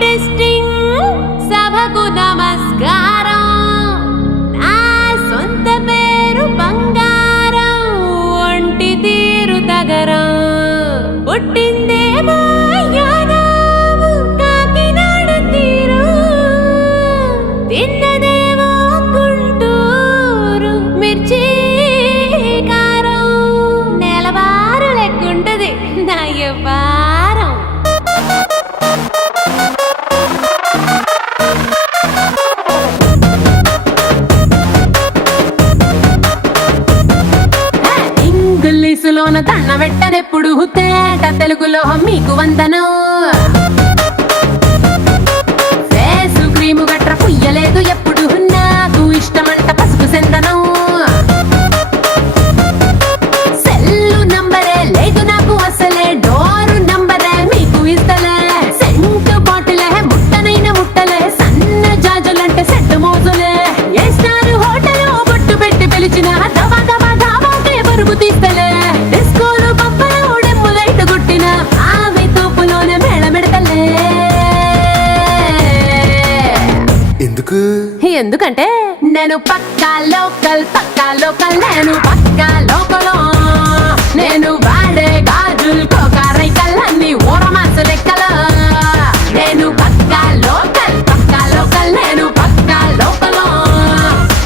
Testing సభకు నమస్కారం. నా సొంత పేరు బంగారం, ఒంటి తీరు తగరం. పుట్టిందేమో యానాము, కాకినాడ తీరు. తిన్నదేమో గుంటూరు మిర్చి కారం. నెలవారు లెక్కుంటది నా వ్యవహారం. ఇంగ్లీషులోన దండ పెట్టనెప్పుడు, తేట తెలుగులో మీకు వందనం. ఫేసు క్రీము గట్ర పుయ్యలేదు ఎప్పుడు, నాకు ఇష్టమంట పసుపు సెందనం. సెల్లు నంబరే లేదు నాకు అసలే, డోరు నంబరే మీకు ఇస్తలే. సెంటు బాటిలే ముట్టనైన ముట్టలే, సన్న జాజులంటే సెట్టు మోజులే. ఏ స్టార్ హోటల్ బొట్టు పెట్టి పిలిచిన దవా దవా దావాకే బరుగు తీస్తలే. డిస్కోలు పప్పలు డెమ్ములైట్ గుట్టిన ఆమె తోపులోనే మేళమెడతలే. ఎందుకంటే నేను పక్కా లోకల్, నేను పక్కా లోకలో. నేను వాడే గాజులు కోకారైకల్లన్నీ ఊరమాసు లెక్కల. నేను పక్కా లోకల్, నేను పక్కా లోకలో.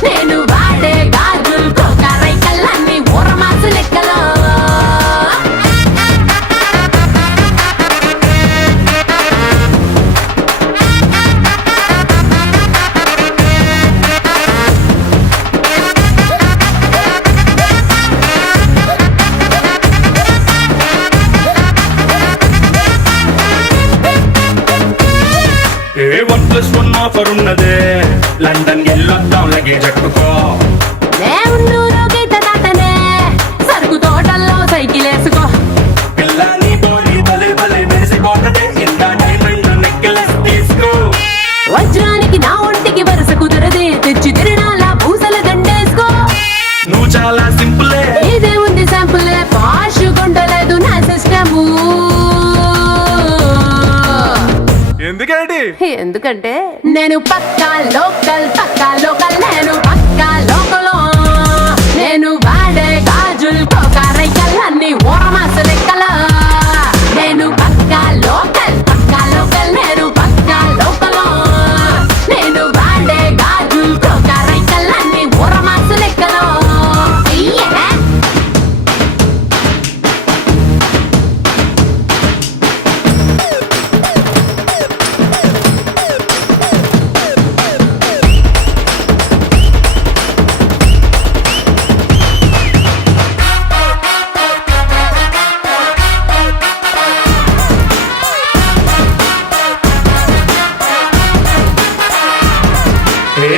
నేను వాడే గాజులు కోకారైకల్లన్నీ ఊరమాసు లెక్కల. A1+1 ఆఫర్ ఉన్నదే, లండన్ ఎల్లొద్దాం లగేజ్ అట్టుకో. సరుకు తోటల్లో సైకిల్ వేసుకో. పిల్లని బోడి భలే భలే మెరిసిపోతదే, ఇంత డైమండ్ నెక్లెస్ తీసుకో. వజ్రానికి నా ఒంటికి వరుస కుదరదే, తెచ్చి తిరణాల పూసల దండేసుకో. నువ్వు చాలా సింపులే, ఇదే ఉంది శాంపులే, పాష్ కొండలేదు నా సిస్టము. ఎందుకంటే నేను పక్కా లోకల్, నేను పక్కా లోకలో. నేను వాడే గాజులు కోకారైకల్లన్నీ ఊరమాసు లెక్కల. నేను పక్కా లోకల్, నేను పక్కా లోకలో. నేను వాడే గాజులు కోకారైకల్లన్నీ ఊరమాసు లెక్కలో.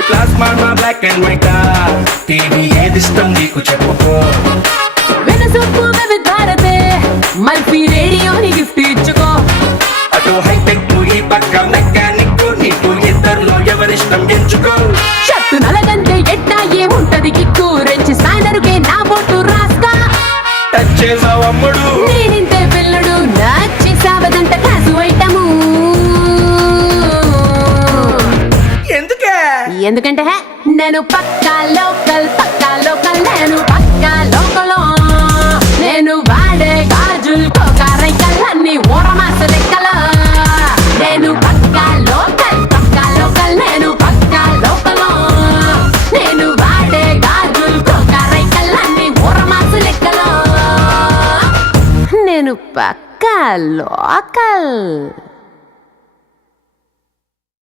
Plasma black and white, TV ఏది ఇష్టం నీకు చెప్పుకో. వినసొప్పు వివిధారతే, మల్పీ రేడియోని గిఫ్ట్ ఇచ్చుకో. అటు హైటెక్ ఈ పక్క మెకానిక్, నీకు ఇద్దరులో ఎవరిష్టం ఎంచుకో. షర్టు నలగంటే ఎట్టా ఏముంటది కిక్కు, రెంచి స్పానరుకే నా బొట్టు రాస్తా. టచ్ చేసావు అమ్ముడు, నేనింతే పిల్లడు, నచ్చి సావదంట క్లాసు ఐటము. ఎందుకంటే నేను పక్కా లోకల్, నేను పక్కా లోకలో. నేను వాడే గాజులు కోకారైకల్లన్నీ ఊరమాసు లెక్కల. నేను పక్కా లోకల్, నేను పక్కా లోకలో. నేను వాడే గాజులు కోకారైకల్లన్నీ ఊరమాసు లెక్కల. నేను పక్కా లోకల్.